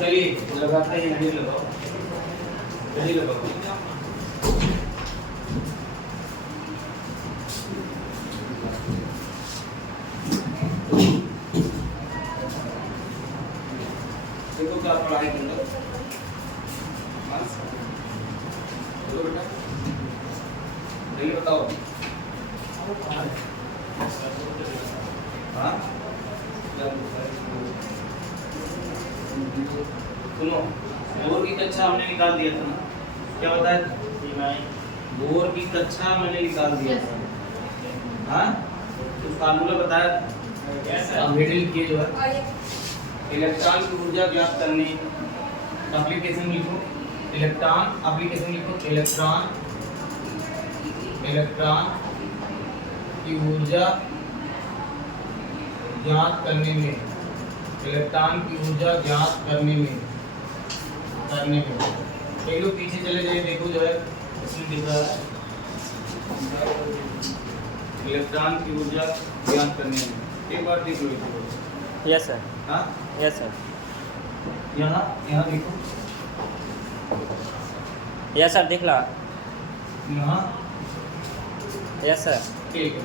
चलिए लगाते हैं, घड़ी लगाओ, घड़ी लगाओ। देखो क्या पढ़ाई कर लो बेटा, जल्दी बताओ। हाँ सुनो, बोर की कक्षा हमने निकाल दिया था ना, क्या बताया? बोर की कक्षा मैंने निकाल दिया था। हाँ तो फार्मूला बताया, मिडिल के जो है इलेक्ट्रॉन की ऊर्जा ज्ञात करने, एप्लीकेशन लिखो, इलेक्ट्रॉन एप्लीकेशन लिखो, इलेक्ट्रॉन की ऊर्जा ज्ञात करने में, इलेक्ट्रॉन की ऊर्जा ज्ञात करने में एक लोग पीछे चले जाइए, देखो जो है इसमें लिखा है इलेक्ट्रॉन की ऊर्जा ज्ञात करने में, एक बार देख लो। Yes sir. हाँ यस सर। यहाँ देखो, यस सर दिख रहा। यहाँ यस सर। ठीक है,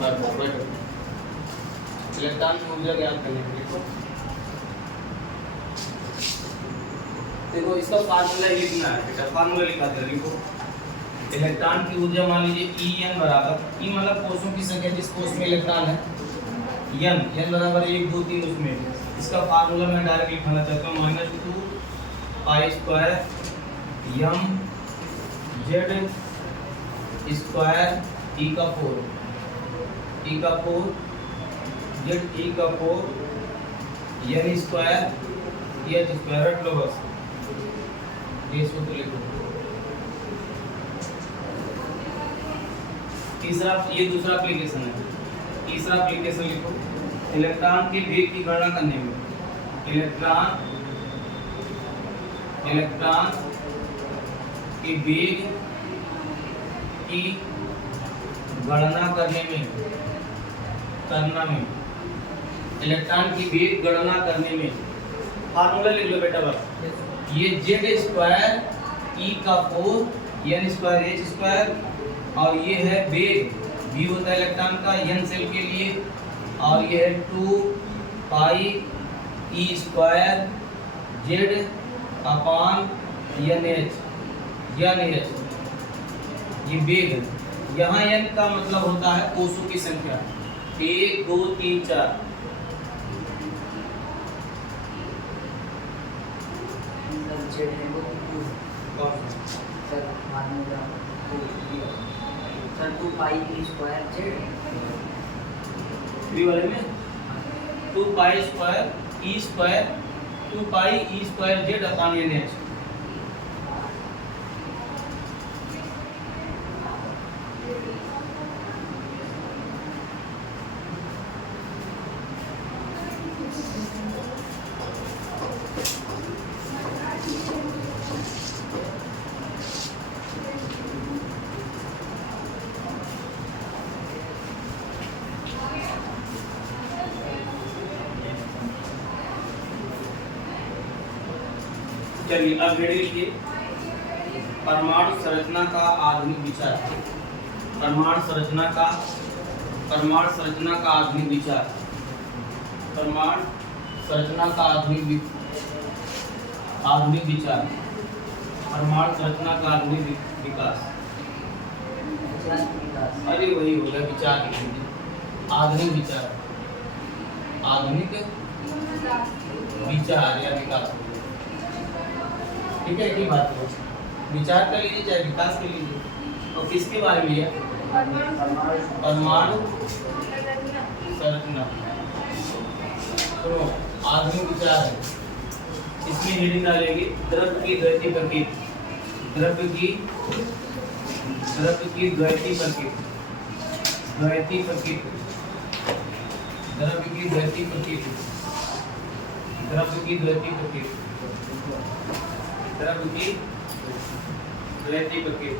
बैठो। इलेक्ट्रॉन की ऊर्जा ज्ञात करने में देखो इसका फार्मूला लिखना है बेटा, फार्मूला लिखा था, लिखो। इलेक्ट्रॉन की ऊर्जा मान लीजिए En बराबर, E मतलब कोषों की संख्या जिस कोष में इलेक्ट्रॉन है, n बराबर 1 2 3, उसमें इसका फार्मूला मैं डायरेक्ट लिखना चाहता हूँ, -2 pi square m z square e का 4 z e का 4 n स्क्वायर h स्क्वायर, रट लो बस, ये सूत्र लिखो। तीसरा, ये दूसरा एप्लीकेशन है, तीसरा एप्लीकेशन लिखो, इलेक्ट्रॉन के वेग की गणना करने में, इलेक्ट्रॉन के वेग की गणना करने में, इलेक्ट्रॉन की वेग गणना करने में फार्मूला लिख लो बेटा बस, ये जेड स्क्वायर ई का 4 एन स्क्वायर एच स्क्वायर, और ये है वेग v होता है इलेक्ट्रॉन का n सेल के लिए, और ये है 2 pi e square Z upon n h, ये वेग है। यहाँ n का मतलब होता है कोषों की संख्या, 1 2 3 4। Sir 2 pi e square Z B वाले में 2 pi square e square, 2 pi e square Z upon n h. चलिए अब घड़ी लिखिए, परमाणु संरचना का आधुनिक विचार, परमाणु संरचना का आधुनिक विचार, परमाणु संरचना का आधुनिक विचार, परमाणु संरचना का आधुनिक विकास। अरे वही हो गया विचार, आधुनिक विचार, आधुनिक विचार या विकास, ठीक है। एक ही बात है, विचार कर लीजिए चाहे विकास कर लीजिए। और किसके बारे में है? परमाणु संरचना। तो आधुनिक विचार है, इसमें हेडिंग डालेंगे द्रव्य की द्वैती प्रकृति, द्रव्य की द्वैती प्रकृति, द्वैती प्रकृति, द्रव्य की द्वैती प्रकृति, द्रव्य की द्वैती प्रकृति, द्रव्य की द्वैती प्रकृति।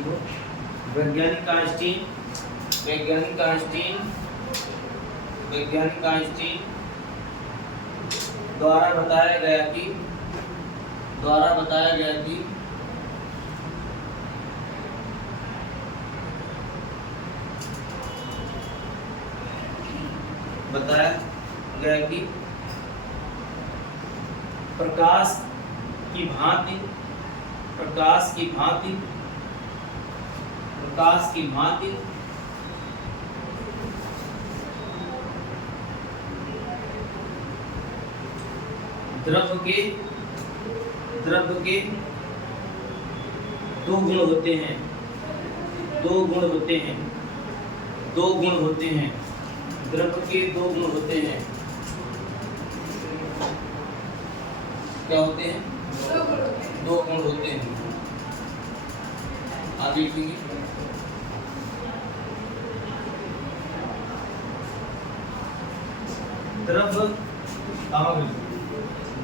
देखो वैज्ञानिक आइंस्टीन द्वारा बताया गया कि बताया गया कि प्रकाश की भांति द्रव्य के दो गुण होते हैं द्रव्य के दो गुण होते हैं। क्या होते हैं? दो गुण होते हैं। आप देखेंगे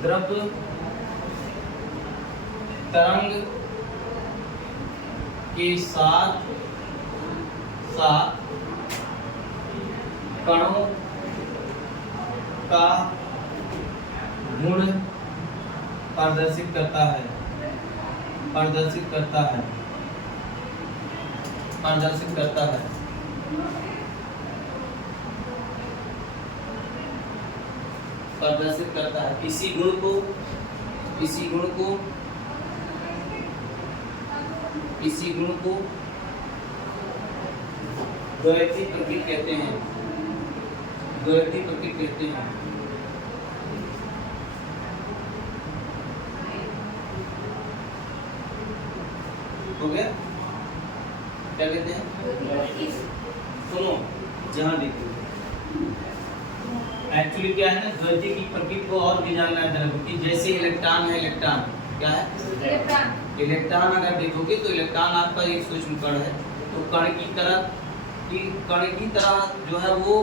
द्रव्य तरंग के साथ कणों का गुण प्रदर्शित करता है। इसी गुण को द्वैती प्रकृति कहते हैं। हो गया? क्या कहते हैं? सुनो, जहाँ देखो एक्चुअली क्या है ना, द्वैती की प्रकृति को और भी जानना है जरा, कि जैसे इलेक्ट्रॉन है, क्या है? इलेक्ट्रॉन अगर देखोगे तो इलेक्ट्रॉन आपका एक सूक्ष्म कण है, तो कण की तरह जो है वो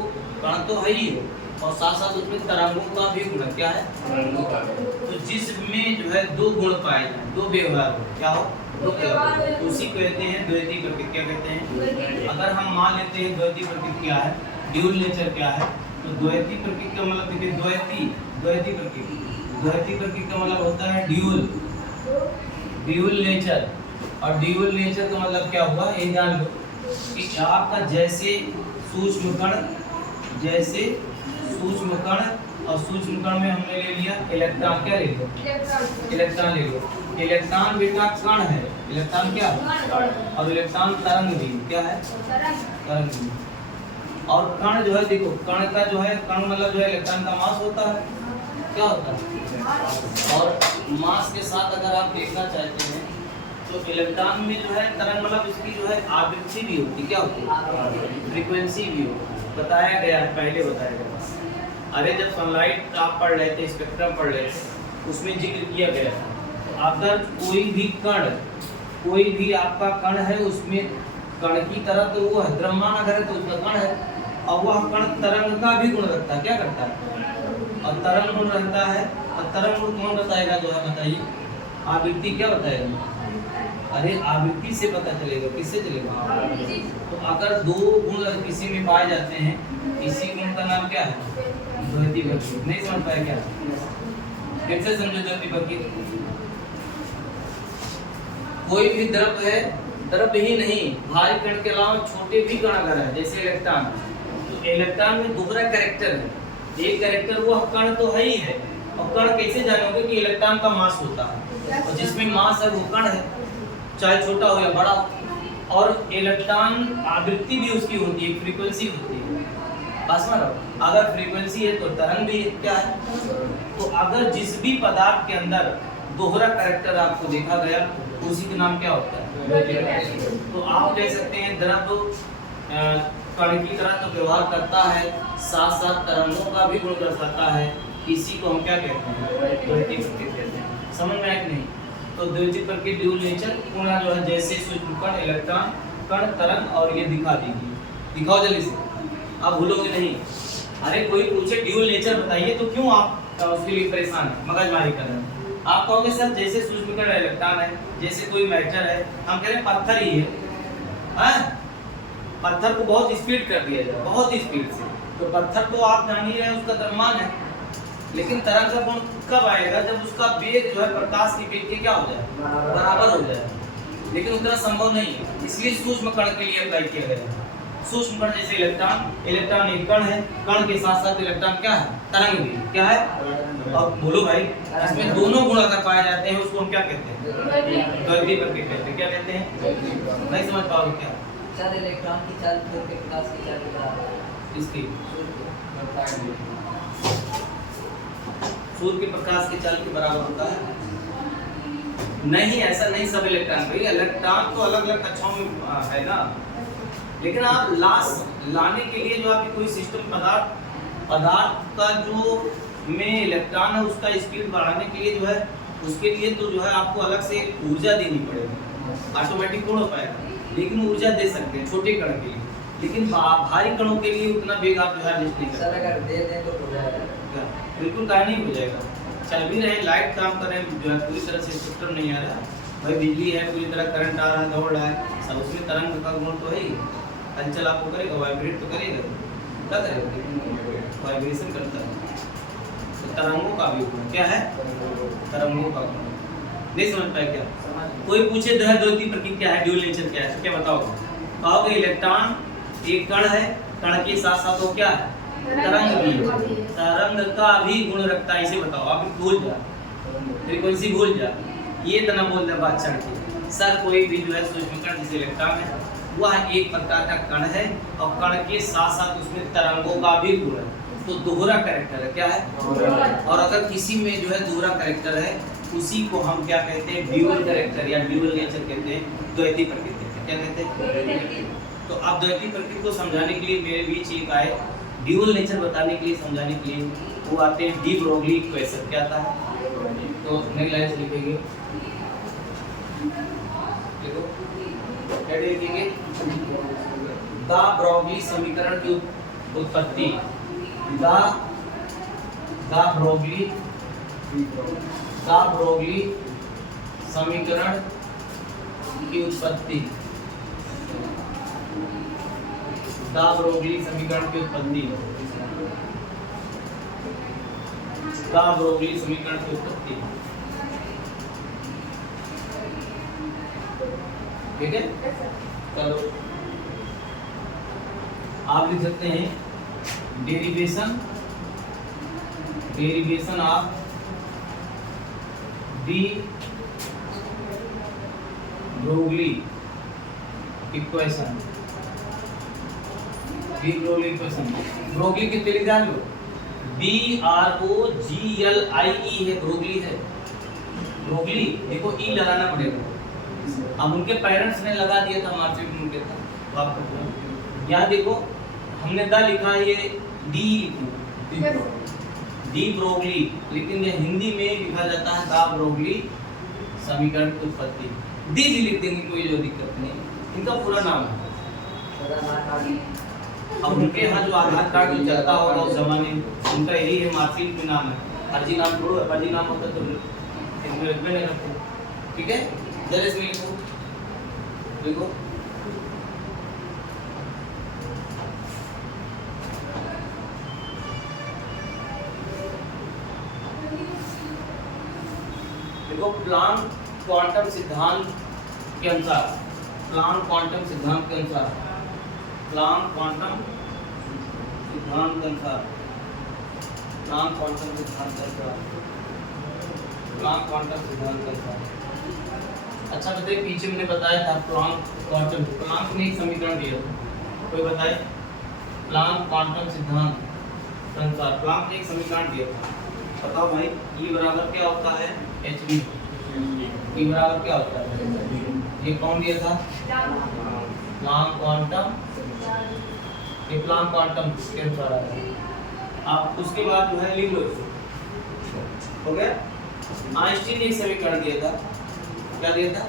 कण तो है ही है, और साथ साथ उसमें तरंगों का भी गुण क्या है? तो जिसमें जो है दो गुण पाए जाए, दो व्यवहार हो, क्या हो? दो व्यवहार, उसी कहते हैं द्वैती प्रकृति। क्या कहते हैं? अगर हम मान लेते हैं द्वैती प्रकृति क्या है, ड्यूल नेचर क्या है, तो द्वैती प्रकृति का मतलब देखिए द्वैती प्रकृति का मतलब होता है ड्यूल नेचर। और ड्यूल नेचर का मतलब क्या हुआ, ये जान लो कि आपका जैसे सूक्ष्म कण और सूक्ष्म कण में हमने ले लिया इलेक्ट्रॉन। क्या ले लिया? इलेक्ट्रॉन ले लो। इलेक्ट्रॉन बेटा कण है, इलेक्ट्रॉन क्या है? और इलेक्ट्रॉन तरंग भी क्या है? तरंग भी। और कण जो है देखो, कण का जो है, कण मतलब जो है इलेक्ट्रॉन का मास होता है। क्या होता है? और मास के साथ अगर आप देखना चाहते हैं तो इलेक्ट्रॉन में जो है तरंग मतलब इसकी जो है आवृत्ति भी होती है। क्या होती है? फ्रीक्वेंसी भी होती है। बताया गया है, पहले बताया गया। अरे जब सनलाइट आप पढ़ रहे थे, स्पेक्ट्रम पढ़ रहे थे, उसमें जिक्र किया गया था, अगर कोई भी आपका कण है, उसमें कण की तरह तो वो है, द्रव्यमान अगर है तो उसका कण है, और वह कण तरंग का भी गुण रखता है। क्या करता है? और तरंग गुण रहता है। और तरंग गुण कौन बताएगा? जो है बताइए, आवृत्ति क्या बताएगा? अरे आवृत्ति से पता चलेगा, किससे चलेगा? तो अगर दो गुण किसी में पाए जाते हैं, इसी गुण का नाम क्या है? द्वैती प्रकृति। नहीं समझ पाए क्या? कैसे समझो द्वैती प्रकृति? कोई भी द्रव्य है, द्रव्य ही नहीं, भारी कण के अलावा छोटे भी कण अगर है, जैसे इलेक्ट्रॉन, तो इलेक्ट्रॉन में दूसरा कैरेक्टर है। एक कैरेक्टर वो कण तो है ही है, और कण कैसे जानोगे कि इलेक्ट्रॉन का मास होता है, और जिसमें मास है वो कण है, चाहे छोटा हो या बड़ा हो। और इलेक्ट्रॉन आवृत्ति भी उसकी होती है, फ्रीक्वेंसी होती है। बस मतलब अगर फ्रीक्वेंसी है तो तरंग भी क्या है? तो अगर जिस भी पदार्थ के अंदर दोहरा कैरेक्टर आपको देखा गया, उसी का नाम क्या होता है? तो आप कह सकते हैं द्रव्य कण की तरह तो व्यवहार करता है, साथ साथ तरंगों का भी गुण दर्शाता है। इसी को हम क्या कहते हैं? द्वैती प्रकृति कहते हैं। समझ में आया कि नहीं? तो द्वैती प्रकृति ड्यूल नेचर पूरा जो है, जैसे सूक्ष्म कण, इलेक्ट्रॉन, कण, तरंग, और ये दिखा दीजिए, दिखाओ जल्दी से, आप भूलोगे नहीं। अरे कोई पूछे ड्यूल नेचर बताइए, तो क्यों आप उसके लिए परेशान है, मगजमारी कर रहे हैं? आप कहोगे सर जैसे सूक्ष्म कण इलेक्ट्रॉन है, जैसे कोई मैटर है, हम कह रहे हैं पत्थर ही है, है, पत्थर को बहुत स्पीड कर दिया जाए, बहुत स्पीड से, तो पत्थर तो आप जान ही रहे हैं उसका द्रव्यमान है, लेकिन तरंग का गुण कब आएगा? जब उसका वेग जो है प्रकाश के वेग के क्या हो जाए, बराबर हो जाए। लेकिन उतना संभव नहीं है, इसलिए सूक्ष्म कण के लिए अप्लाई किया गया है। सूक्ष्म कण जैसे इलेक्ट्रॉन एक कण है, कण के साथ साथ इलेक्ट्रॉन क्या है, तरंग भी क्या है। और बोलो भाई, इसमें दोनों गुण अगर पाए जाते हैं उसको हम क्या कहते हैं, द्वैतीय प्रकृति कहते हैं। क्या कहते हैं, नहीं समझ पाओगे क्या? सर इलेक्ट्रॉन की चाल सूर्य के प्रकाश की चाल के बराबर है। इसकी सूर्य के प्रकाश की चाल के बराबर होता है? नहीं, ऐसा नहीं सब इलेक्ट्रॉन। भाई इलेक्ट्रॉन तो अलग अलग कक्षाओं में है ना, लेकिन आप लाने के लिए जो आपकी कोई सिस्टम पदार्थ का जो में इलेक्ट्रॉन है उसका स्पीड बढ़ाने के लिए जो है, उसके लिए तो जो है आपको अलग से ऊर्जा देनी पड़ेगी, ऑटोमेटिक हो पाएगा। लेकिन ऊर्जा दे सकते हैं छोटे कण के लिए, लेकिन भारी कणों के लिए उतना वेग आप जो है नहीं कर सकते। सर अगर दे दें तो हो जाएगा? बिल्कुल का नहीं हो जाएगा। चल भी रहे, लाइट काम कर रहे हैं, जो है पूरी तरह से सिस्टम नहीं आ रहा भाई, बिजली है पूरी तरह, करंट आ रहा है, दौड़ रहा है, सब उसमें तरंग का गुण तो है ही, हलचल आपको करेगा, वाइब्रेट तो करेगा, क्या करेगा, वाइब्रेशन करता है। तो तरंगों का भी गुण क्या है, तरंगों का गुण। नहीं समझ पाए क्या? कोई पूछे जो है द्वैतीय प्रकृति क्या है, ड्यूल नेचर क्या है, तो क्या बताओगे? कहोगे इलेक्ट्रॉन एक कण है, कण के साथ साथ वो क्या है, तरंग भी, तरंग का भी गुण रखता है। इसे बताओ, आप भूल जा, फ्रीक्वेंसी भूल जा, ये तना बोल दे बात चढ़ के। सर कोई भी जो है सूक्ष्म कण जैसे इलेक्ट्रॉन है, वह एक प्रकार का कण है, और कण के साथ साथ उसमें तरंगों का भी गुण है, तो दोहरा कैरेक्टर है। क्या है? और अगर किसी में जो है दोहरा कैरेक्टर है, उसी को हम क्या कहते हैं, ड्यूअल कैरेक्टर या ड्यूअल नेचर कहते हैं, द्वैतीय प्रकृति। क्या कहते हैं? तो आप द्वैतीय प्रकृति को समझाने के लिए मेरे बीच एक आए, ड्यूअल नेचर बताने के लिए, समझाने के लिए, वो आते हैं डी ब्रोगली इक्वेशन। क्या आता है? तो नई लाइन लिखेंगे, देखो क्या लिखेंगे, द ब्रोगली समीकरण की उत्पत्ति, द ब्रोगली समीकरण की उत्पत्ति, द ब्रोगली समीकरण की उत्पत्ति, द ब्रोगली समीकरण की उत्पत्ति। ठीक है, चलो आप लिख सकते हैं derivation of de Broglie equation. De Broglie equation, Broglie कितने लिख जान लो, BROGLIE है, ब्रोगली है। ब्रोगली देखो ई लगाना पड़ेगा, अब उनके पेरेंट्स ने लगा दिया था, मार्केट में उनके था, तो आपको यहाँ देखो हमने द लिखा है, ये डी ब्रोगली, लेकिन ये हिंदी में लिखा जाता है द ब्रोगली समीकरण की उत्पत्ति। डी जी लिख देंगे, कोई जो दिक्कत नहीं, इनका पूरा नाम है। अब उनके यहाँ जो आधार कार्ड जो चलता होगा उस जमाने में, उनका यही है, मार्कशीट में नाम है, फर्जी नाम छोड़ो, फर्जी नाम होता तो इसमें रखबे नहीं रखो। ठीक है, जरा इसमें लिखो, देखो देखो प्लांक क्वांटम सिद्धांत के अनुसार, प्लांक क्वांटम सिद्धांत के अनुसार, प्लांक क्वांटम सिद्धांत के अनुसार, प्लांक क्वांटम सिद्धांत के अनुसार, प्लांक क्वांटम सिद्धांत के अनुसार। अच्छा बताइए, पीछे मैंने बताया था प्लांक ने एक समीकरण दिया था, कोई बताए? प्लांक क्वांटम सिद्धांत के अनुसार प्लांक ने एक समीकरण दिया था, बताओ भाई। E बराबर क्या होता है, hv। E बराबर क्या होता है, ये कौन दिया था, प्लांक क्वांटम, ये प्लांक क्वांटम के अनुसार है। आप उसके बाद जो है लिख लो, हो गया। आइंस्टीन ने एक समीकरण दिया था, क्या दिया था,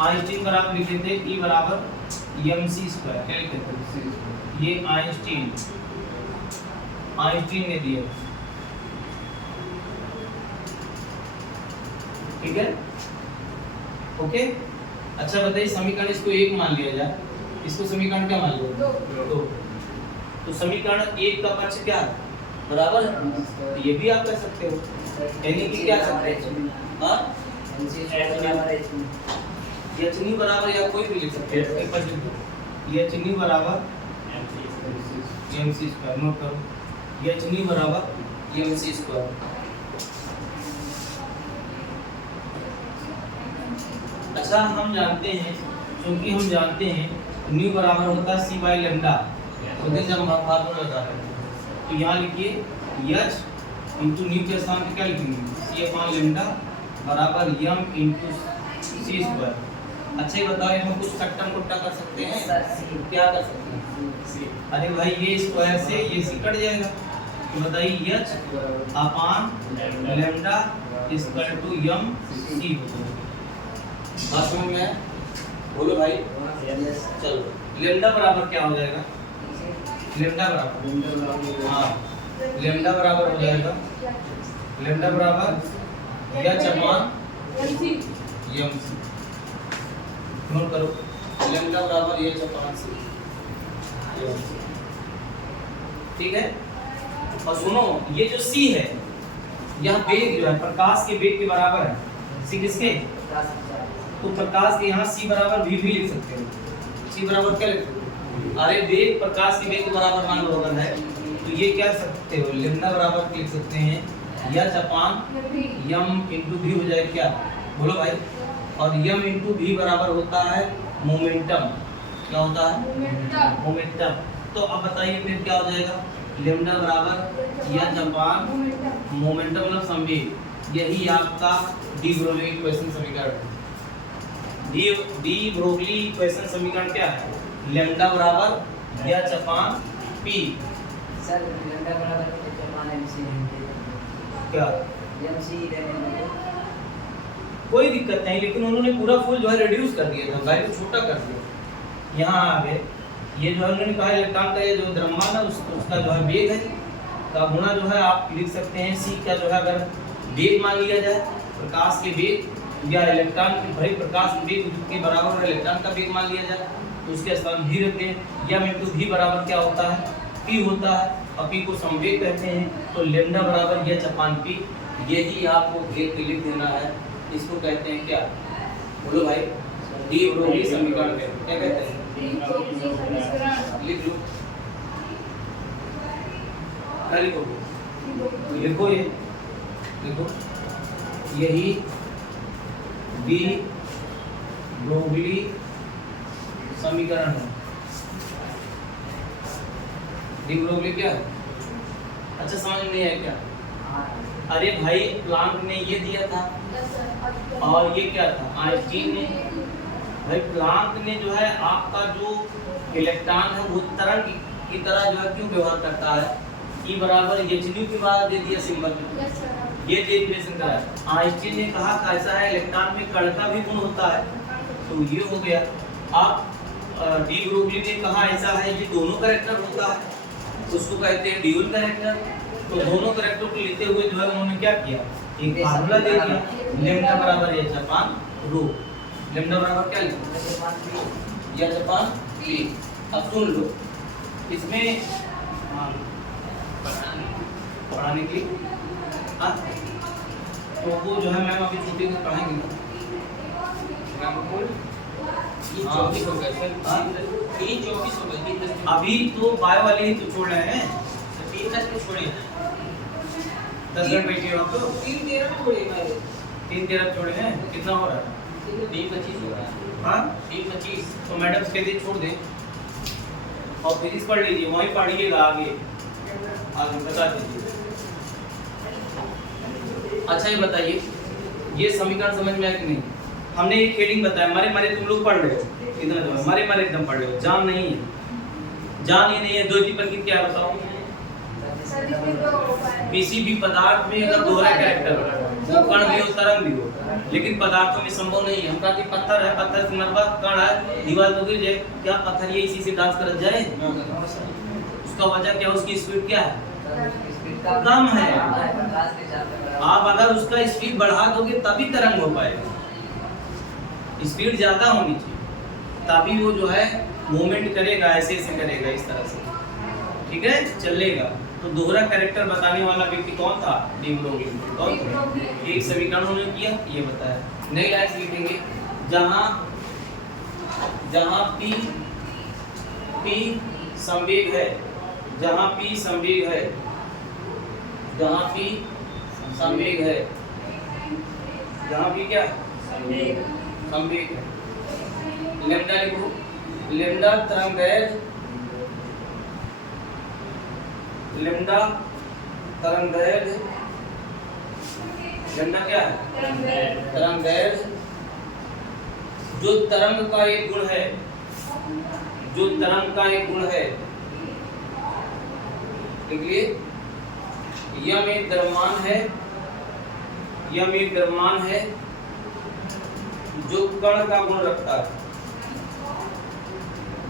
आइंस्टीन पर आप लिखे थे E बराबर mc², क्या लिखे थे, ये आइंस्टीन ने दिया, ठीक है, ओके। अच्छा बताइए समीकरण इसको एक मान लिया जाए, इसको समीकरण क्या मान लिया? दो। तो समीकरण एक का पक्ष क्या है? बराबर है। तो ये भी आप कर सकते हो, यानी कि क्या सकते हैं? हाँ एचनी बराबर या कोई भी लिख सकते हैं, एक पर लिख दो एचनी बराबर एमसी स्क्वायर। नोट करो एचनी बराबर एमसी स्क्वायर। अच्छा हम जानते हैं, क्योंकि हम जानते हैं न्यू बराबर होता है सी बाई लेमडा, तो दिन जब हम फार्मूला बता रहे हैं तो यहाँ लिखिए एच इंटू न्यू के स्थान पे क्या लिखेंगे? सी अपॉन लेमडा बराबर एम इंटू सी स्क्वायर। अच्छा ये बताओ हम कुछ कट्टा मुट्टा कर सकते हैं? क्या कर सकते हैं? अरे भाई ये स्क्वायर से ये सी कट जाएगा, तो बताइए h upon lambda equal to m c हो जाएगा। बात समझ में है? बोलो भाई। चलो लेमडा बराबर क्या हो जाएगा? लेमडा बराबर हाँ लेमडा बराबर हो जाएगा लेमडा बराबर h upon m c. Note करो लेमडा बराबर एच अपॉन सी। ठीक है। और सुनो ये जो सी है यहाँ वेग जो है प्रकाश के वेग के बराबर है। सी किसके? तो प्रकाश के यहाँ सी बराबर भी लिख सकते हो। सी बराबर क्या लिख सकते हो? अरे वेग प्रकाश के वेग के बराबर मान लो अगर है तो ये क्या सकते हो? लेमडा बराबर लिख सकते हैं एच अपॉन एम इंटू भी हो जाए क्या? बोलो भाई। और एम इंटू भी बराबर होता है मोमेंटम। क्या होता है? मोमेंटम। तो अब बताइए फिर क्या हो जाएगा? लेमडा बराबर एच अपॉन मोमेंटम मतलब संवेग। यही आपका डी ब्रोगली इक्वेशन समीकरण है। डी ब्रोगली इक्वेशन समीकरण क्या है? लेमडा बराबर h upon P. Sir lambda बराबर एच अपॉन एमसी क्या? एमसी कोई दिक्कत नहीं, लेकिन उन्होंने पूरा फुल जो है रिड्यूस कर दिया था, वैल्यू छोटा कर दिया। यहाँ आ गए ये जो है उन्होंने कहा इलेक्ट्रॉन का ये जो द्रव्यमान है उसका जो है वेग है का गुणा जो है आप लिख सकते हैं सी का जो है अगर वेग मान लिया जाए प्रकाश के वेग या इलेक्ट्रॉन के भाई प्रकाश के वेग के बराबर और इलेक्ट्रॉन का वेग मान लिया जाए तो उसके स्थान भी रख दें। एम इंटू भी बराबर क्या होता है? पी होता है और पी को संवेग कहते हैं। तो लेमडा बराबर एच अपॉन पी, यही आपको वेग पे लिख देना है। इसको कहते हैं क्या? बोलो भाई। डी ब्रोगली समीकरण क्या कहते हैं? लिख लो क्या लिखो? लिखो ये लिखो यही डी ब्रोगली समीकरण है। डी ब्रोगली क्या है? अच्छा समझ में नहीं आया क्या? अरे भाई प्लांक ने ये दिया था और ये क्या था? आइंस्टीन ने। भाई प्लांक ने जो है आपका जो इलेक्ट्रॉन है वो तरंग की तरह जो है क्यों व्यवहार करता है? ई बराबर एच न्यू के बाद दे दिया सिंबल, ये डेफिनेशन करा। आइंस्टीन ने कहा कैसा है इलेक्ट्रॉन में कण का भी गुण होता है, तो ये हो गया। आप डी ब्रोगली ने कहा ऐसा है ये दोनों कैरेक्टर होता है, उसको कहते हैं ड्यूल कैरेक्टर। तो दोनों कैरेक्टर को लेते हुए जो है उन्होंने क्या किया? एक फार्मूला दे दिया लेमडा बराबर एच अपॉन रो। लेमडा बराबर क्या लिखा? H upon P. अब सुन लो इसमें पढ़ाने के लिए हाँ तो वो जो है मैम अभी छुट्टी में पढ़ाएंगे ना। अभी तो बायो वाले ही तो छोड़ रहे हैं, 3 तक तो छोड़े हैं। 10 मिनट बैठिए आप तो 3-13 छोड़े हैं। कितना हो रहा है? 20-25 हो रहा है। हाँ 3-25 तो मैडम कह दी छोड़ दे और फिजिक्स पढ़ लीजिए, वहीं पढ़िएगा आगे बता दीजिए। अच्छा ये बताइए ये समीकरण समझ में आया कि नहीं? हमने ये खेलिंग बताया मारे मारे तुम लोग पढ़ रहे हो इतना जो मारे मारे एकदम पढ़ रहे हो, जान नहीं है, जान ही नहीं है। द्वैती प्रकृति क्या बताओ? किसी भी पदार्थ में अगर दोहरा कैरेक्टर वो कण भी हो तरंग भी हो, लेकिन पदार्थों में संभव नहीं है। हम कहते पत्थर है, पत्थर से मरबा कण है, दीवार तो गिर जाए, क्या पत्थर ये इसी से डांस कर जाए? उसका वजह क्या? उसकी स्पीड क्या है? कम है। आप अगर उसका स्पीड बढ़ा दोगे तभी तरंग हो पाएगा। स्पीड ज़्यादा होनी चाहिए, तभी वो जो है मूवमेंट करेगा, ऐसे ऐसे करेगा इस तरह से, ठीक है, चलेगा। तो दोहरा कैरेक्टर बताने वाला व्यक्ति कौन था? De Broglie. कौन था? एक समीकरण उन्होंने किया, ये बताया। नई लाइन लिखेंगे, जहाँ P संवेग है, जहाँ P संवेग है, जहाँ P संवेग है, जहाँ P क्या है? संवेग है। लैम्डा लिखो, लैम्डा तरंगदैर्घ्य, लैम्डा तरंगदैर्घ्य, लैम्डा क्या है? तरंगदैर्घ्य, जो तरंग का एक गुण है, जो तरंग का एक गुण है, देखिए यम एक द्रव्यमान है, यम एक द्रव्यमान है जो कण का गुण रखता है,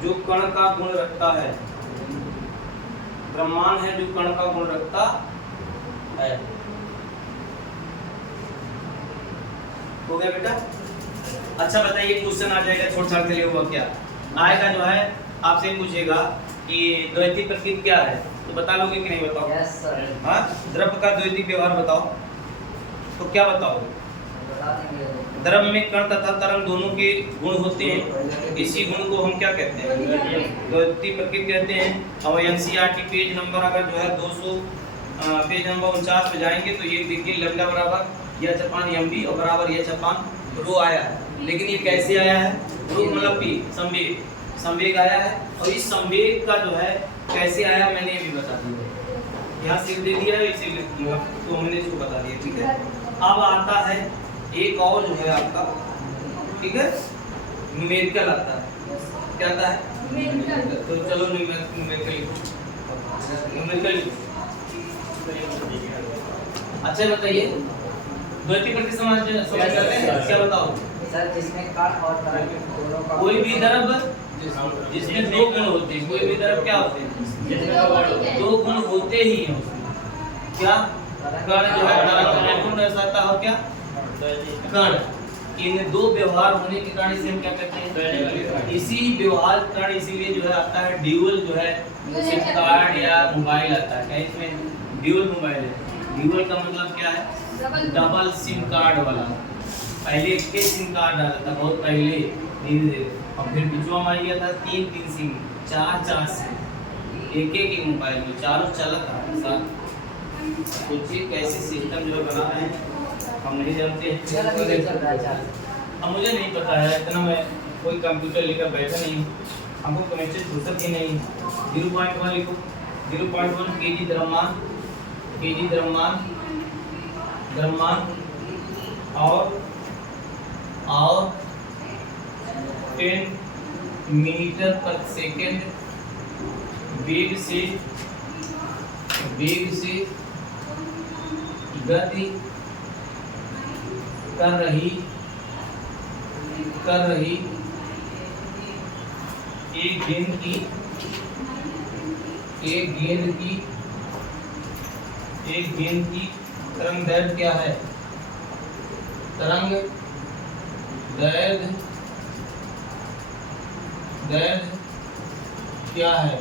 जो कण का गुण रखता है, द्रव्यमान है जो कण का गुण रखता है। हो गया बेटा? अच्छा बताइए, क्वेश्चन आ जाएगा छोड़ छाड़ के लिए, हुआ क्या आएगा? जो है आपसे पूछेगा कि द्वैतिक प्रकृति क्या है, तो बता लोगे कि नहीं बताओ? Yes sir. हाँ, द्रव्य का द्वैतिक व्यवहार बताओ, तो क्या बताओगे? बता देंगे। द्रव्य में कण तथा तरंग दोनों के गुण होते हैं, इसी गुण को हम क्या कहते हैं? द्वैतिक प्रकृति कहते हैं। और एनसीईआरटी पेज नंबर अगर जो है 200 पेज नंबर 49 पे जाएंगे तो ये देखिए लैम्डा बराबर यह चपान mv और बराबर यह चपान रो आया है। लेकिन ये कैसे आया है? रो मतलब p संवेग, संवेग आया है। और इस संवेग का जो है कैसे आया मैंने ये भी बता दिया, यहाँ सिर दे दिया है इसीलिए तो मैंने इसको बता दिया, ठीक है। अब आता है एक और जो है आपका, ठीक है, न्यूमेरिकल आता है। क्या आता है? तो चलो न्यूमेरिकल लिखो, न्यूमेरिकल लिखो। अच्छा बताइए, द्वैतिक प्रकृति समझ करते हैं? क्या बताओ सर, जिसमें कण और तरंग दोनों का कोई भी द्रव्य जिसमें दो गुण होते हैं, कोई भी द्रव्य क्या होते हैं? दो गुण होते ही हैं उसमें। क्या? कण जो है तरंग का गुण दर्शाता है, क्या? कण। इन दो व्यवहार होने के कारण इसे हम क्या कहते हैं? इसी व्यवहार कारण इसीलिए जो है आता है ड्यूअल, जो है सिम कार्ड या मोबाइल आता है। क्या इसमें ड्यूअल मोबाइल है? ड्यूअल का मतलब क्या है? डबल सिम कार्ड वाला। पहले एक सिम कार्ड डाला था बहुत पहले, धीरे धीरे, और फिर पिछवा मार गया था 3 सिम, 4 सिम, एक मोबाइल में चारों चला था साथ। सोचिए कैसे सिस्टम जो है बना रहे हैं, हम नहीं जानते हैं। अब मुझे नहीं पता है इतना, मैं कोई कंप्यूटर लेकर बैठा नहीं हूँ, हमको केमिस्ट्री फुर्सत ही नहीं। 0.1 लिखो, 0.1 केजी द्रव्यमान, केजी द्रव्यमान, द्रव्यमान और 10 मीटर पर सेकेंड वेग से गति कर रही एक गेंद की तरंग दैर्घ्य क्या है? तरंग दैर्घ्य क्या है?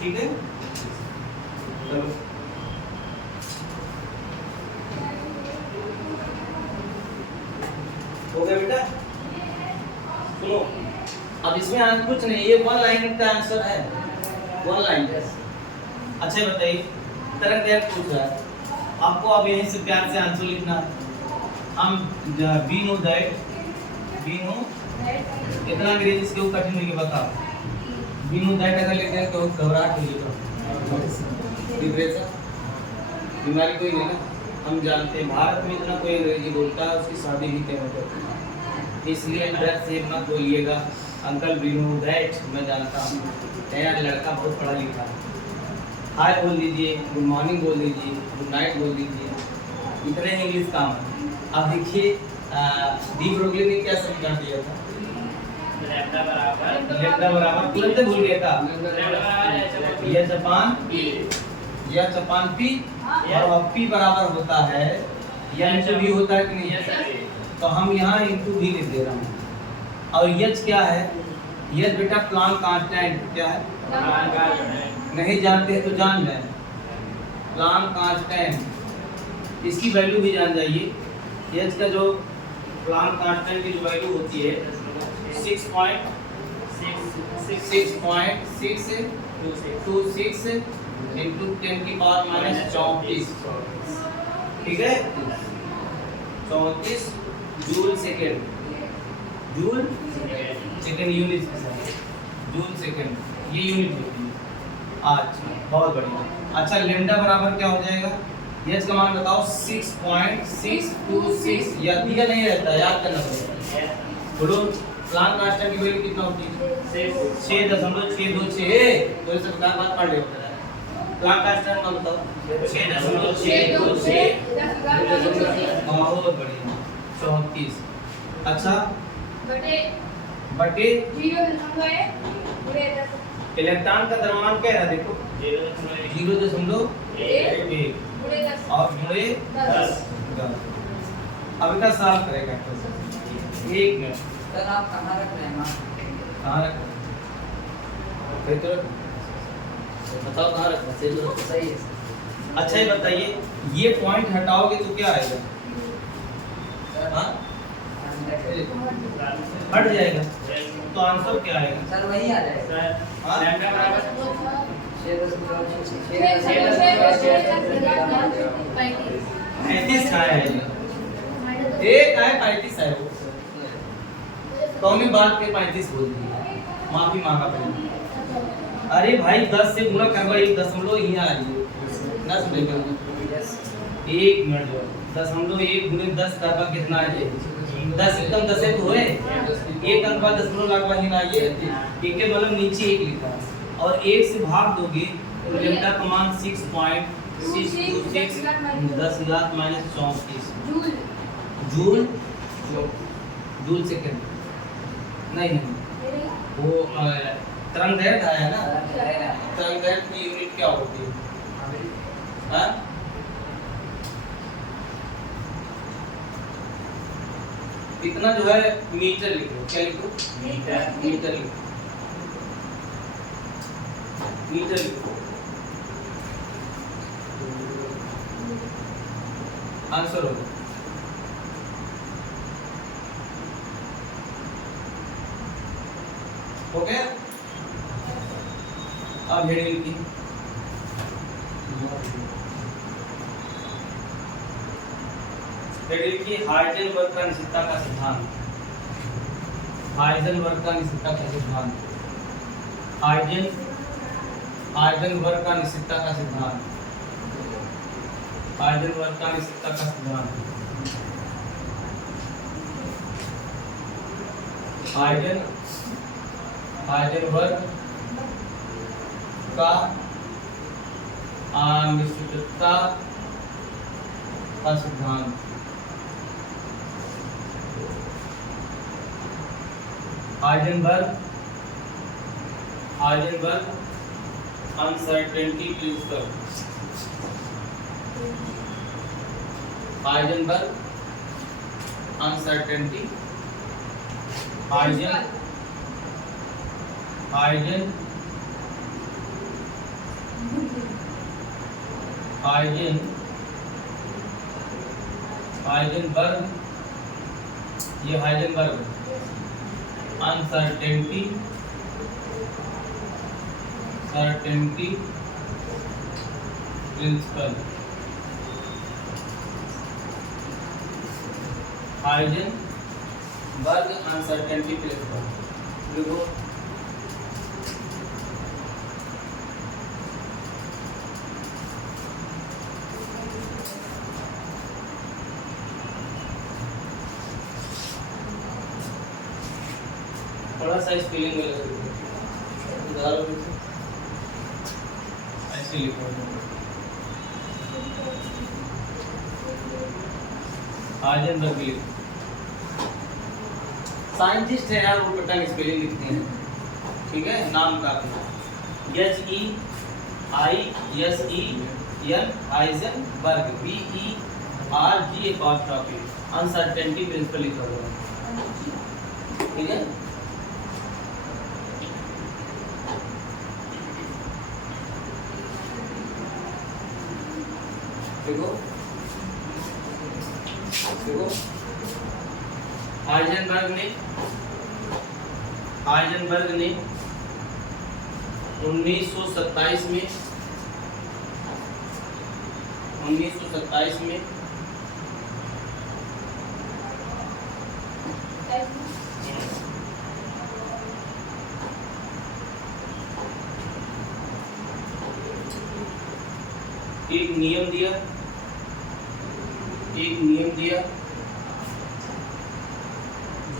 ठीक है, चलो हो गया बेटा। सुनो, अब इसमें आंसर कुछ नहीं, ये 1 लाइन का आंसर है, 1 लाइन। अच्छा बताइए, तरंग दैर्घ्य पूछ रहा है आपको, अब यहीं से प्यार से आंसर लिखना है। हम वी नो दैट, इतना अंग्रेजी इसके ऊपर कठिन नहीं बताओ। वी नो दैट अगर लिखते हैं तो घबराहट होगी, तो डिप्रेशन बीमारी कोई नहीं ना, हम जानते हैं भारत में इतना कोई अंग्रेजी बोलता है उसकी शादी भी क्या होती है, इसलिए डर से मत बोलिएगा। अंकल वी नो दैट मैं जानता हूँ, नया लड़का बहुत पढ़ा लिखा है, हाय बोल दीजिए, गुड मॉर्निंग बोल दीजिए, गुड नाइट बोल दीजिए, इतने इंग्लिश काम है। अब देखिए डी ब्रोगली ने क्या समीकरण दिया था? लैम्डा बराबर तुरंत भूल गया था, यह जापान एच अपान पी, और अब पी बराबर होता है एन इंटू वी होता है कि नहीं? तो हम यहाँ इंटू वी लिख दे रहा हूँ। और एच क्या है? एच बेटा प्लांक कांस्टेंट क्या है? नहीं जानते हैं तो जान लें, प्लांक कांस्टेंट, इसकी वैल्यू भी जान जाइए। एच का जो प्लांक कांस्टेंट की जो वैल्यू होती है 6.626 इंटू 10 की पावर माइनस 34, ठीक है, 34 joule second, joule second unit, joule second ये यूनिट होती है। अच्छा बहुत बढ़िया। अच्छा लेमडा बराबर क्या हो जाएगा? एच का मान बताओ 6.626, या दिया नहीं रहता, याद करना पड़ेगा। बोलो प्लांक कांस्टेंट की वैल्यू कितना होती है? 6.626, तो ये सब बात पढ़ ले होता है। प्लांक कांस्टेंट का बताओ 6.626, बहुत बढ़िया 34। अच्छा बटे इलेक्ट्रॉन का द्रव्यमान क्या है? देखो 0.1 और गुणे 10। अब इसका सॉल्व करेगा। एक मिनट सर आप कहाँ रख रहे हैं? कहाँ रख तो बताओ कहाँ रखना सही है। अच्छा ये बताइए, ये पॉइंट हटाओगे तो क्या आएगा? हाँ हट जाएगा, तो आंसर क्या आएगा? सर वही आ जाएगा। हाँ? 35 आया है, एक आया 35 है वो, कौन बात पे 35 बोल दी, माफी मांगा पहले। अरे भाई 10 से गुणा करवा, 1 यहाँ आई ना, सुनेगा एक मिनट, 1.1 गुणे 10 करवा कितना है? 10 एकदम 10 तो होए, एक अंक बाद 10 लगवा ही ना, ये एक के मतलब नीचे एक लिखा और एक से भाग दोगे तो लेमडा का मान 6.626 10 माइनस 34 जूल, जूल सेकंड नहीं वो तरंगदैर्घ्य आया ना, तरंगदैर्घ्य की यूनिट क्या होती है? हाँ इतना जो है मीटर लिखो, क्या लिखो? मीटर लिखो, मीटर लिखो। आंसर हो गया। अब हेडिंग लिखी, हेडिंग की हाइजेनबर्ग का निश्चितता का सिद्धांत, हाइजेनबर्ग का निश्चितता का सिद्धांत, हाइजेनबर्ग का निश्चितता का सिद्धांत, हाइजेनबर्ग का निश्चितता का सिद्धांत, हाइजेनबर्ग का अनिश्चितता का सिद्धांत, Heisenberg uncertainty principle, Heisenberg uncertainty, Heisenberg ये Heisenberg uncertainty principle, Heisenberg uncertainty principle देखो। थोड़ा सा स्पेलिंग में उदाहरण ऐसे लिखो, हाइजेनबर्ग लिखो। साइंटिस्ट है यार, वो पता स्पेलिंग लिखते हैं, ठीक है, नाम का अपना HEISE N Heisenberg BERG apostrophe uncertainty principle लिखा हुआ है, ठीक है। देखो देखो हाइजेनबर्ग ने 1927 में एक नियम दिया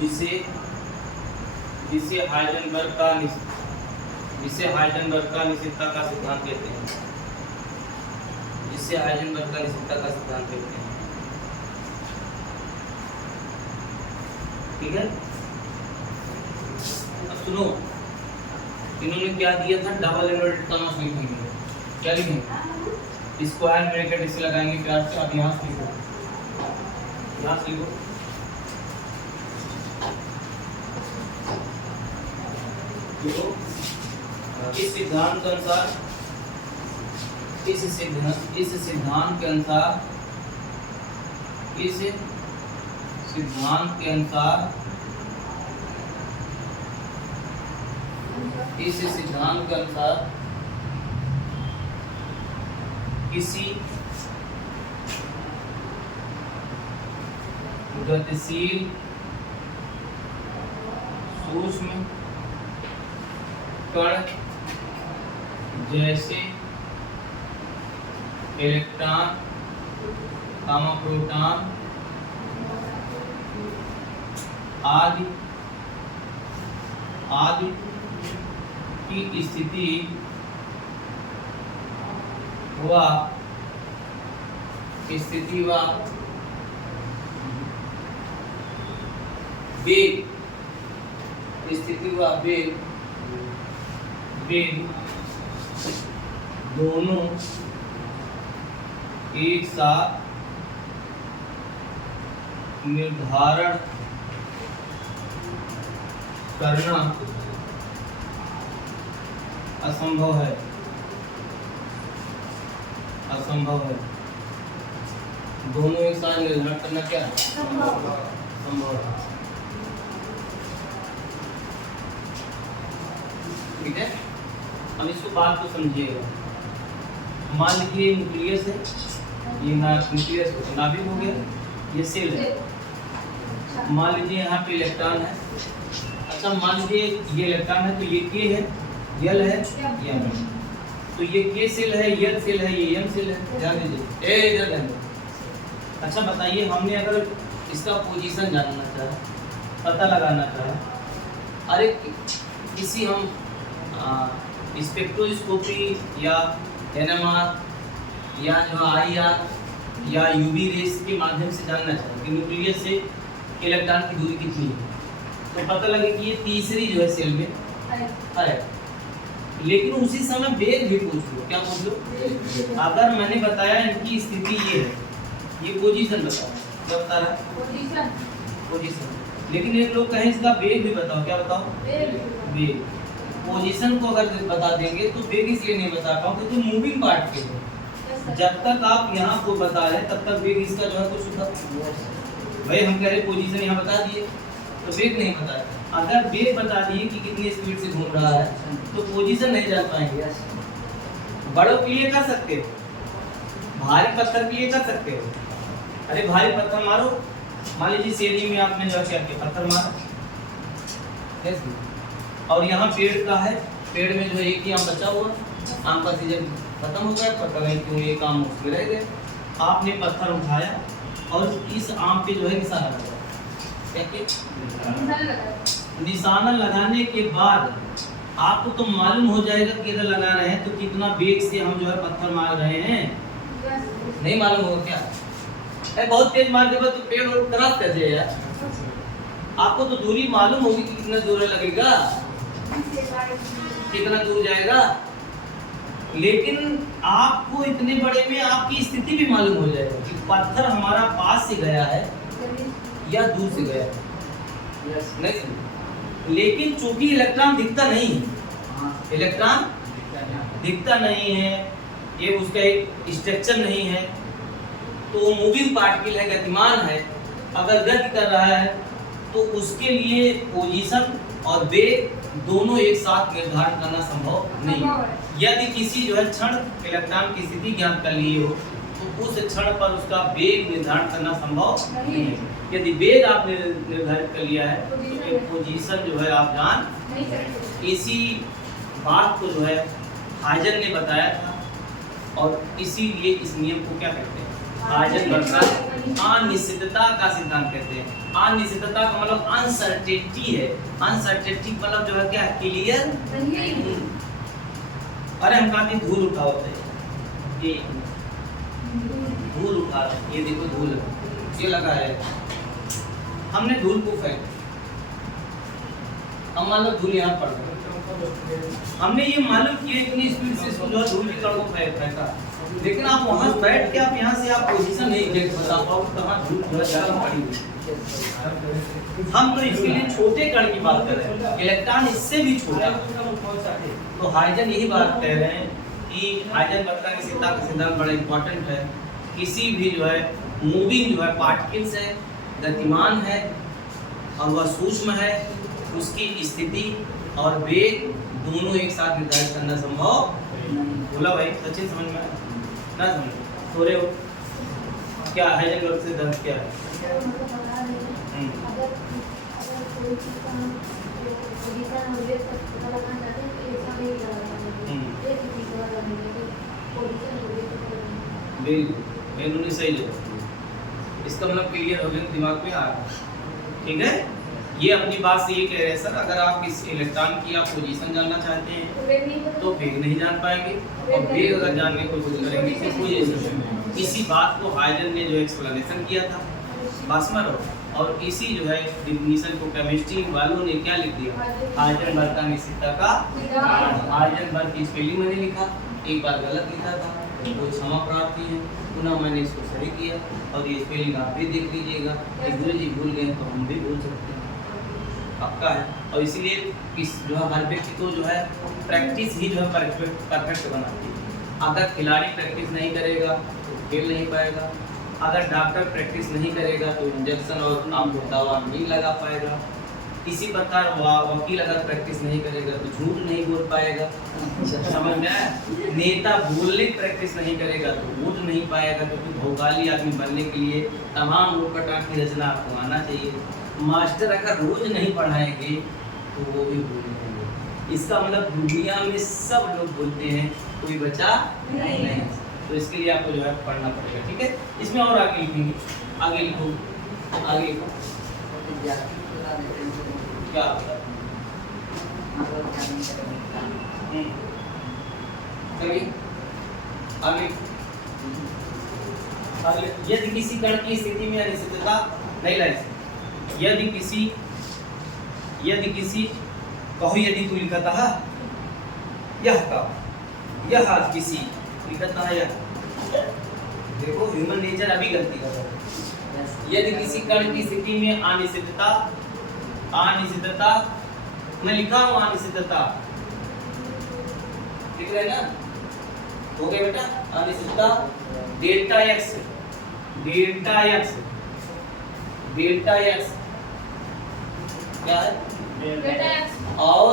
जिसे हाइजेनबर्ग का निश्चितता का सिद्धांत कहते हैं, ठीक है। अब सुनो, इन्होंने क्या दिया था, डबल इन्वर्टेड कॉमा लिखेंगे, क्या लिखेंगे, स्क्वायर ब्रैकेट इसे लगाएंगे प्यार से। आप यहाँ से लिखो, इस सिद्धांत के अनुसार इस सिद्धांत के अनुसार किसी गतिशील सूक्ष्म कण जैसे इलेक्ट्रॉन, प्रोटॉन आदि की स्थिति व वेग दोनों एक साथ निर्धारण करना असंभव है। दोनों एक साथ निर्धारण करना क्या है, संभव है, ठीक है। अब इसको बात को समझिएगा। मान लीजिए न्यूक्लियस है, ये न्यूक्लियस नाभिक हो गया, ये सेल है। मान लीजिए यहाँ पे इलेक्ट्रॉन है। अच्छा मान लीजिए ये इलेक्ट्रॉन है, तो ये के है, यल है, एम है। तो ये के सेल है, यल सेल है, ये एम सेल है। ध्यान दीजिए, इधर ध्यान दीजिए। अच्छा बताइए, हमने अगर इसका पोजीशन जानना चाहे, पता लगाना चाहे, अरे किसी हम स्पेक्ट्रोस्कोपी या NMR या जो IR या UV रेस के माध्यम से जानना चाहिए कि न्यूक्लियस से इलेक्ट्रॉन की दूरी कितनी है, तो पता लगे कि ये तीसरी जो है सेल में है। लेकिन उसी समय वेग भी पूछ लो, क्या पूछ लो, अगर मैंने बताया इनकी स्थिति ये है, ये पोजीशन बताओ, क्या बता रहा है, पोजीशन। लेकिन एक लोग कहें इसका वेग भी बताओ, क्या बताओ, वेग। पोजीशन को अगर बता देंगे तो वेग इसलिए नहीं बता पाओ क्योंकि मूविंग पार्ट के है। जब तक आप यहाँ को बता रहे तब तक वेग इसका जो है कुछ होता। भाई हम कह रहे पोजीशन यहाँ बता दिए तो वेग नहीं बताया। अगर वेग बता दिए कि कितनी स्पीड से घूम रहा है तो पोजीशन नहीं जान पाएंगे। बड़ों के लिए कर सकते हो, भारी पत्थर के लिए कर सकते हो। अरे भारी पत्थर मारो, मान लीजिए सेरी में आपने जो क्या किया, पत्थर मारा, और यहाँ पेड़ का है, पेड़ में जो एक ही आम बचा हुआ, आम का सीजन खत्म हो गया, पता नहीं क्यों एक आम उसमें रह गए। आपने पत्थर उठाया और इस आम पे जो है निशाना लगाया, क्या किया, निशाना लगाने के बाद आपको तो मालूम हो जाएगा कि इधर लगा रहे हैं तो कितना वेग से हम जो है पत्थर मार रहे हैं। नहीं मालूम होगा क्या, बहुत तेज मार देगा तो पेड़ और क्रॉस कर जाए यार। आपको तो दूरी मालूम होगी कि कितना दूर लगेगा, कितना दूर जाएगा, लेकिन आपको इतने बड़े में आपकी स्थिति भी मालूम हो जाएगा कि पत्थर हमारा पास से गया है या दूर से गया है। नहीं, लेकिन चूंकि इलेक्ट्रॉन दिखता नहीं है, इलेक्ट्रॉन दिखता नहीं है, ये उसका एक स्ट्रक्चर नहीं है, तो मूविंग पार्टिकल है, गतिमान है, अगर गति कर रहा है तो उसके लिए पोजीशन और वेग दोनों एक साथ निर्धारण करना संभव नहीं है। यदि किसी जो है क्षण इलेक्ट्रॉन की स्थिति ज्ञात कर ली हो तो उस क्षण पर उसका वेग निर्धारण करना संभव नहीं है। यदि वेग आप निर्धारित कर लिया है तो पोजीशन जो है आप जान। इसी बात को जो है हाइजन ने बताया था, और इसीलिए इस नियम को क्या कहते हैं, हाइजेनबर्ग का अनिश्चितता का सिद्धांत कहते हैं। अनिश्चितता का मतलब अनसर्टेनिटी है। अनसर्टेनिटी मतलब जो है क्या, क्लियर। अरे हम कहते हैं धूल उठाओ, ये धूल उठा रहे, ये देखो धूल ये लगा है, हमने धूल को फेंक, हम मान लो धूल यहाँ पड़ गई, हमने ये मालूम किया इतनी स्पीड से इसको जो है धूल के कण को फेंका, लेकिन आप वहां बैठ के आप यहाँ से आप पोजीशन नहीं देख बता पाओ कहाँ धूल जो है ज्यादा पड़ी हुई। हम तो इसके लिए छोटे कण की बात कर रहे हैं, इलेक्ट्रॉन इससे भी छोटा। तो हाइजन यही बात कह रहे हैं कि हाइजेनबर्ग का सिद्धांत बड़ा इंपॉर्टेंट है। किसी भी जो है मूविंग जो है पार्टिकल्स है, गतिमान है और वह सूक्ष्म है, उसकी स्थिति और वेग दोनों एक साथ निर्धारित करना संभव। बोला भाई सचिन, समझ में ना समझ थोड़े हो क्या हाइजेनबर्ग से सिद्धांत क्या है? बिल्कुल सही जवाब। इसका मतलब क्लियर हो गया, दिमाग में आ रहा, ठीक है। ये अपनी बात से ये कह रहे हैं सर, अगर आप इस इलेक्ट्रॉन की आप पोजीशन जानना चाहते हैं तो वेग नहीं जान पाएंगे, और वेग अगर जानने की कोशिश करेंगे तो पोजीशन नहीं। इसी बात को हाइजन ने जो एक्सप्लेनेशन किया था, बासमर, और इसी जो है डिफिनीशन को केमिस्ट्री वालों ने क्या लिख दिया, हाइजेनबर्ग का अनिश्चितता का। हाइजेनबर्ग की स्पेलिंग मैंने लिखा, एक बार गलत लिखा था, वो क्षमा प्राप्ति है, पुनः मैंने इसको सही किया, और ये स्पेलिंग आप भी देख लीजिएगा। गुरु जी भूल गए तो हम भी भूल सकते हैं, पक्का है। और इसीलिए इस जो है हर व्यक्ति को जो है प्रैक्टिस ही जो है परफेक्ट बनाती है। अगर खिलाड़ी प्रैक्टिस नहीं करेगा तो खेल नहीं पाएगा, अगर डॉक्टर प्रैक्टिस नहीं करेगा तो इंजेक्शन और आपको दवा नहीं लगा पाएगा, इसी प्रकार वकील अगर प्रैक्टिस नहीं करेगा तो झूठ नहीं बोल पाएगा, समझ में आया। नेता बोलने की प्रैक्टिस नहीं करेगा तो वोट नहीं पाएगा, क्योंकि भोगाली आदमी बनने के लिए तमाम उटपटांग की रचना आपको आना चाहिए। मास्टर अगर रोज नहीं पढ़ाएंगे तो वो भी भूल जाएंगे। इसका मतलब दुनिया में सब लोग बोलते हैं, कोई बचा नहीं। तो इसके लिए आपको जो है पढ़ना पड़ेगा, ठीक है। इसमें और आगे लिखेंगे, आगे लिखो, आगे लिखो क्या चलिए आगे। यदि किसी कण की स्थिति में अनिश्चितता नहीं लाई, यदि किसी कहो, यदि तू लिखता है यह किसी लिखता है, यह देखो ह्यूमन नेचर अभी गलती कर रहा है। यदि किसी कण की स्थिति में अनिश्चितता मैं लिखा हूं, अनिश्चितता लिख रहे ना, हो गया बेटा। अनिश्चितता डेल्टा एक्स क्या है, डेल्टा एक्स, और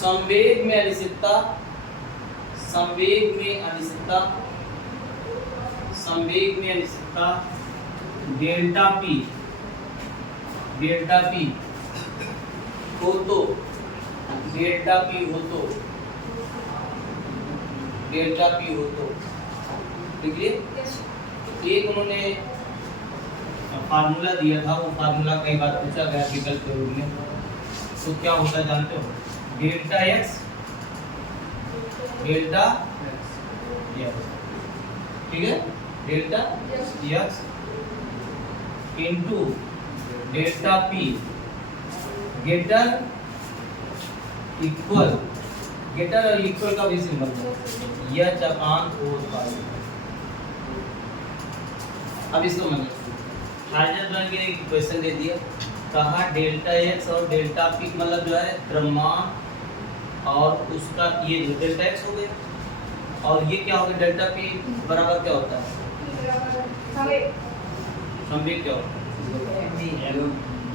संवेग में अनिश्चितता डेल्टा पी हो तो देखिए एक उन्होंने फार्मूला दिया था, वो फार्मूला कई बार पूछा गया विकल्प के रूप में। तो क्या होता है जानते हो, डेल्टा एक्स ठीक है, delta x into delta P greater equal, greater और इक्वल का भी सिंबल एच अपान 4 पाई। अब इसको मतलब हाइड्रोजन के एक क्वेश्चन दे दिया, कहा डेल्टा एक्स और डेल्टा पी मतलब जो है द्रव्यमान और उसका ये जो डेल्टा एक्स हो गया और ये क्या हो गया डेल्टा पी बराबर क्या होता है संवेग क्या होता है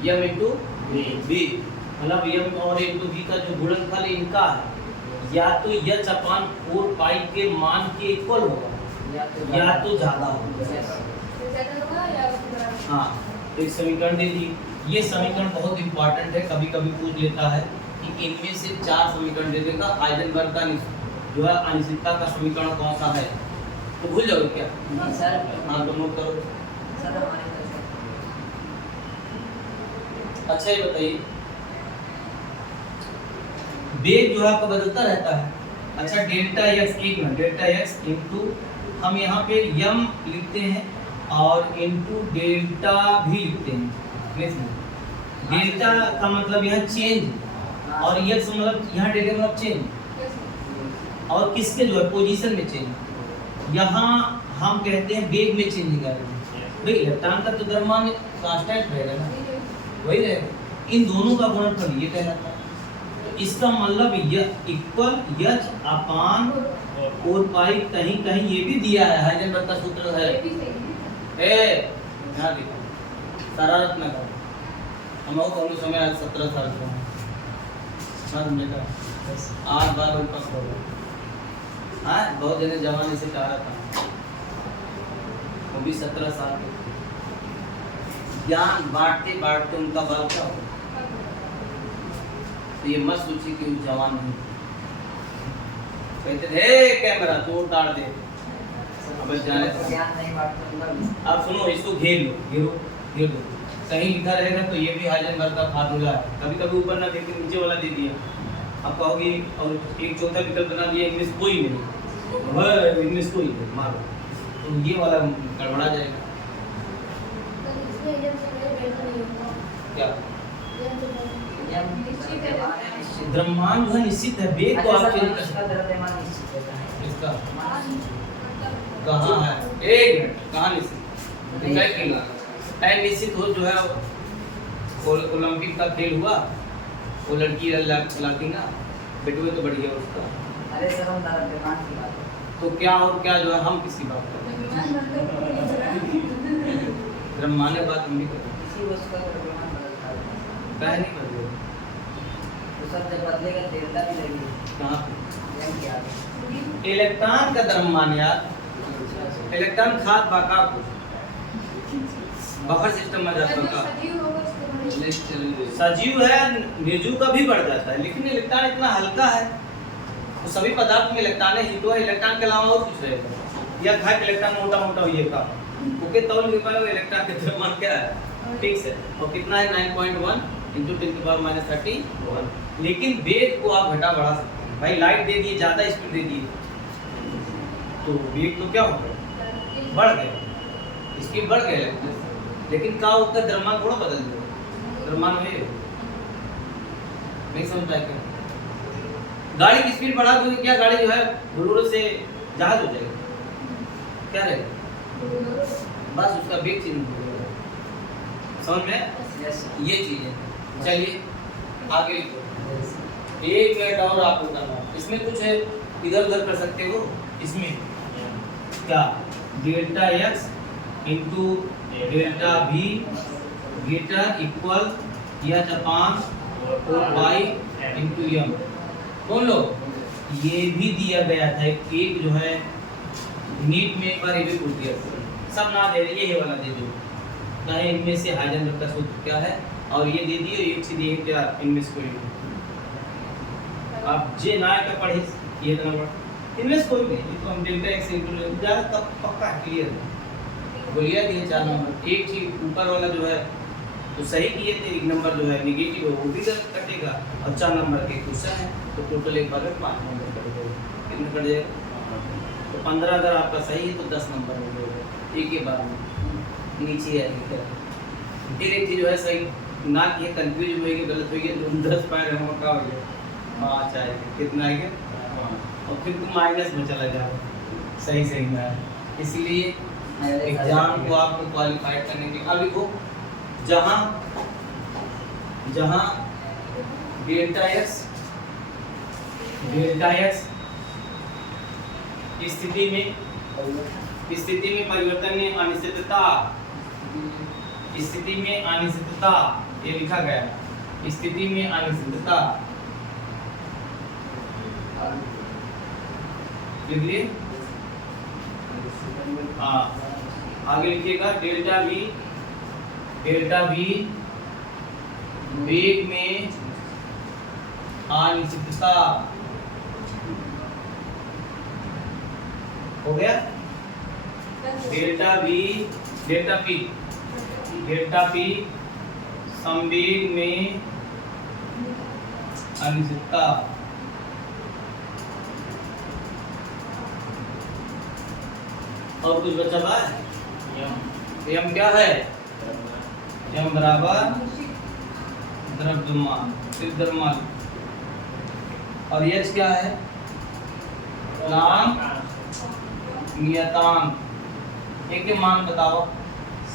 यम इंटू बी, मतलब यम और इंटू बी का जो गुणनफल इनका है या तो एच अपान 4 पाई के मान के इक्वल होगा या तो ज्यादा होगा। हाँ तो एक समीकरण दे दी, ये समीकरण बहुत इंपॉर्टेंट है, कभी कभी पूछ लेता है कि इनमें से 4 समीकरण दे देगा हाइजेनबर्ग का जो है अनिश्चितता का समीकरण कौन सा है, तो भूल जाओगे क्या? सर हाँ तो नोट करो। सर हमारे अच्छा ये बताइए वेग जो है आपका बदलता रहता है। अच्छा डेल्टा एक्स, एक मिनट, डेल्टा एक्स इंटू हम यहाँ पे यम लिखते हैं और इंटू डेल्टा भी लिखते हैं। डेल्टा का मतलब यहाँ चेंज और एक्स मतलब यहाँ डेल्टा मतलब चेंज और किसके जो है पोजीशन में चेंज। यहाँ हम कहते हैं वेग में चेंज कर रहे हैं भाई, इलेक्ट्रॉन का तो द्रव्यमान कांस्टेंट रहेगा ना, वही रहेगा, इन दोनों का गुणनफल ये कहलाता है। तो इसका मतलब ये इक्वल एच अपान 4 पाई, कहीं कहीं ये भी दिया है हाइजेनबर्ग का सूत्र है। ए यहाँ देखो शरारत न करो, हम लोग दोनों समय आज 17 साल के हैं, समझेगा 8 बार ऊपर हो गया। हाँ बहुत जने जवान से कहा था, वो भी 17 साल के थे। ज्ञान बांटते बांटते उनका बाल क्या हो, तो ये मत सोचिए कि वो जवान नहीं, कहते थे कैमरा तोड़ ताड़ दे। अब जाने ज्ञान नहीं बांटते। अब सुनो, इसको घेर लो, घेरो घेर दो, कहीं लिखा रहेगा तो ये भी हाइजेनबर्ग का फार्मूला है। कभी कभी ऊपर ना देख के नीचे वाला दे दिया, अब कहोगे और एक चौथा विकल्प बना दिया इंग्लिश कोई नहीं, इंग्लिश कोई नहीं मारो, तो ये वाला गड़बड़ा जाएगा। क्या द्रव्यमान जो है निश्चित है, वेग तो आप चेंज कर सकते हैं। इसका कहाँ है, एक मिनट, कहाँ निश्चित निश्चित हो जो है ओलंपिक का खेल हुआ, वो लड़की लाती ना बेटुए तो बढ़िया उसका। अरे सर हम द्रव्यमान की बात तो क्या और क्या जो है हम किसकी बात कर रहे हैं, द्रव्यमान की बात हम भी कर रहे हैं। किसी वस्तु का द्रव्यमान बदलता है कह नहीं बदलेगा, तो सर जब बदलेगा डेल्टा भी लगेगी। कहाँ यम क्या है? इलेक्ट्रॉन का द्रव्यमान यार, इलेक्ट्रॉन खाद बाका को बफर सिस्टम में जाता है, सजीव है निर्जीव का भी बढ़ जाता है, लेकिन इलेक्ट्रॉन इतना हल्का है, तो सभी पदार्थ में इलेक्ट्रॉन है ही तो है, इलेक्ट्रॉन के अलावा और कुछ रहेगा या घट इलेक्ट्रॉन मोटा मोटा ये का ओके तौल के पास इलेक्ट्रॉन का द्रव्यमान क्या है, ठीक है, और कितना है 9.1 × 10⁻31। लेकिन वेग को आप घटा बढ़ा सकते हैं भाई, लाइट दे दिए ज्यादा स्पीड दे दिए तो वेग तो क्या होगा बढ़ गया, स्पीड बढ़ गया, लेकिन का उसका द्रव्यमान थोड़ा बदल जाएगा, द्रव्यमान में नहीं समझ पाए क्या? गाड़ी की स्पीड बढ़ा दोगे क्या, गाड़ी जो है बुलेरो से जहाज हो जाएगी, क्या रहेगा, बस उसका वेग चेंज हो जाएगा, समझ में? ये चीज है। चलिए आगे लिखो, एक मिनट और आपको करना, इसमें कुछ है इधर उधर कर सकते हो, इसमें क्या डेल्टा एक्स इंटू डेल्टा भी ग्रेटर इक्वल एच अपान 4 पाई इंटू यम। कौन लो ये भी दिया गया था, एक जो है नीट में एक बार ये भी पूछ दिया, सब ना दे रही ये वाला दे दो, चाहे इनमें से हाइजेनबर्ग का सूत्र क्या है और ये दे दिए, एक चीज ये क्या इनमें से कोई आप जे ना का पढ़े ये इतना बड़ा इनमें से कोई नहीं, तो हम डेल्टा एक्स इंटू ज्यादा तब पक्का क्लियर है, बोलिए दिए 4 नंबर, एक चीज ऊपर वाला जो है तो सही किए थे, एक नंबर जो है नेगेटिव है वो भी कटेगा और 4 नंबर के क्वेश्चन है तो टोटल एक बार में 5 नंबर कटेगा, कितना कट जाएगा, तो 15 अगर आपका सही है तो 10 नंबर हो जाएगा एक ही बार में, नीचे है फिर एक चीज जो है सही ना कि कंफ्यूज होगी गलत होगी तो 10 पैर है मोटा हो गया। हाँ अच्छा है कितना है हाँ और फिर तुम माइनस में चला जाओ सही सही में। इसलिए एग्जाम को आपको क्वालिफाइड करने के अब लिखो जहाँ जहाँ डेल्टा एक्स स्थिति में परिवर्तन में अनिश्चितता स्थिति में अनिश्चितता ये लिखा गया स्थिति में अनिश्चितता लिख लिए। हाँ आगे लिखिएगा डेल्टा भी वेग में अनिश्चितता हो गया। डेल्टा पी संवेग में अनिश्चितता और कुछ बचा हुआ है यम क्या है यम बराबर द्रव्यमान सिर्फ द्रव्यमान और यश क्या है प्लांक नियतांक एक के मान बताओ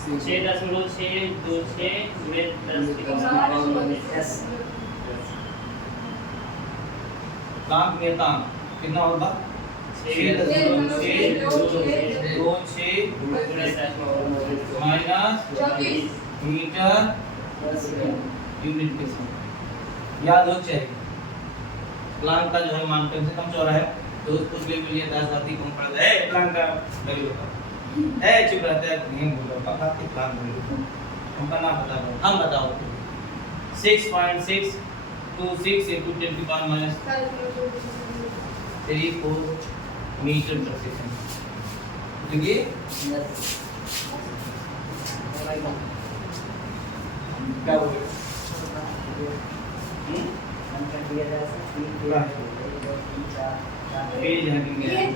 6.626 प्लांक नियतांक कितना होगा 6.26 माइनस मीटर यूनिट के साथ याद हो चाहिए। प्लांक का जो है मान कम से कम 14 है तो कुछ ले लिए 10 आती कम पड़ता है प्लांक का वैल्यू होता है चुप रहते हैं नहीं बोलो पता कि प्लांक वैल्यू हमका नाम बता दो हम बताओ 6.626 into 10 की पावर माइनस 34 मीटर पर सेकंड देखिए क्या हो गया पेज है कि नहीं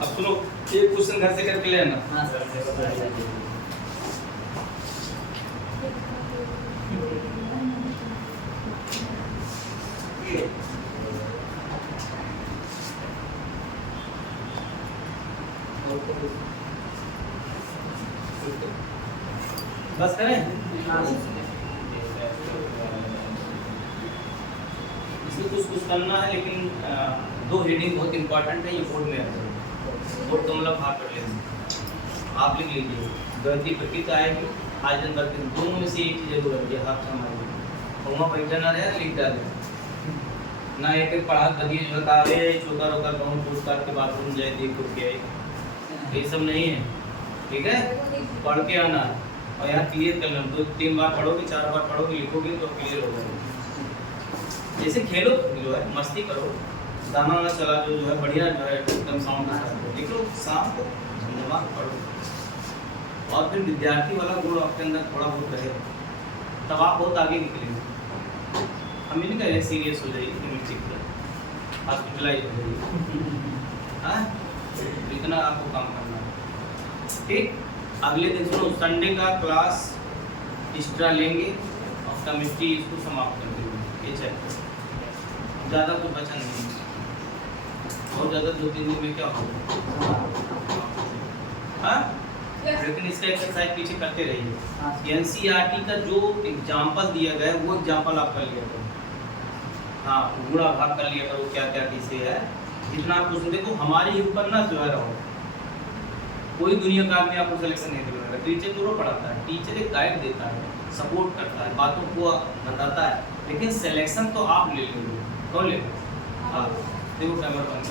अब सुनो एक क्वेश्चन घर से करके ले आना। हाँ सर बस करें इसमें कुछ करना है लेकिन दो हेडिंग बहुत इंपॉर्टेंट है ये बोर्ड में आता है बोर्ड तो मतलब हाथ कर लेंगे आप लिख लीजिए गति प्रकृति आएगी आयतन प्रकृति दोनों में से एक चीज जरूर है हाथ हमारे होगा पैसा ना रहे लिख डाले ना एक पढ़ा दिए जो बता रहे छोटा रोका गाँव पूछ काट के बाथरूम जाए देख के ये सब नहीं है ठीक है पढ़ के आना और यहाँ क्लियर कर लो तो 3 बार पढ़ोगे 4 बार पढ़ोगे लिखोगे तो क्लियर हो जाएगा। जैसे खेलो जो है मस्ती करो गाना वाना चला जो है बढ़िया जो है एकदम साउंड के साथ लिख लो शाम को दिमाग पढ़ो और फिर विद्यार्थी वाला गुण आपके अंदर थोड़ा बहुत रहे तब आप बहुत आगे निकलेंगे। हम नहीं कह रहे सीरियस हो जाइए हॉस्पिटलाइज हो जाइए हाँ इतना आपको काम करना है ठीक। अगले दिन सुनो संडे का क्लास एक्स्ट्रा लेंगे और केमिस्ट्री इसको समाप्त कर देंगे ये चैप्टर ज़्यादा कुछ बचा नहीं बहुत ज़्यादा 2-3 दिन में क्या होगा हाँ लेकिन इसका एक्सरसाइज पीछे करते रहिए। एनसीईआरटी का जो एग्जाम्पल दिया गया है वो एग्जाम्पल आप कर लिया करो हाँ गुणा भाग कर लिया करो क्या क्या कैसे है जितना आप कुछ देखो हमारे ही ऊपर ना जो है रहो कोई दुनिया का आदमी आपको सिलेक्शन नहीं दिलाएगा टीचर जरूर पढ़ाता है टीचर एक गाइड देता है सपोर्ट करता है बातों को बताता है लेकिन सिलेक्शन तो आप ले लोगे कौन लेगा हाँ देखो कैमरा बंद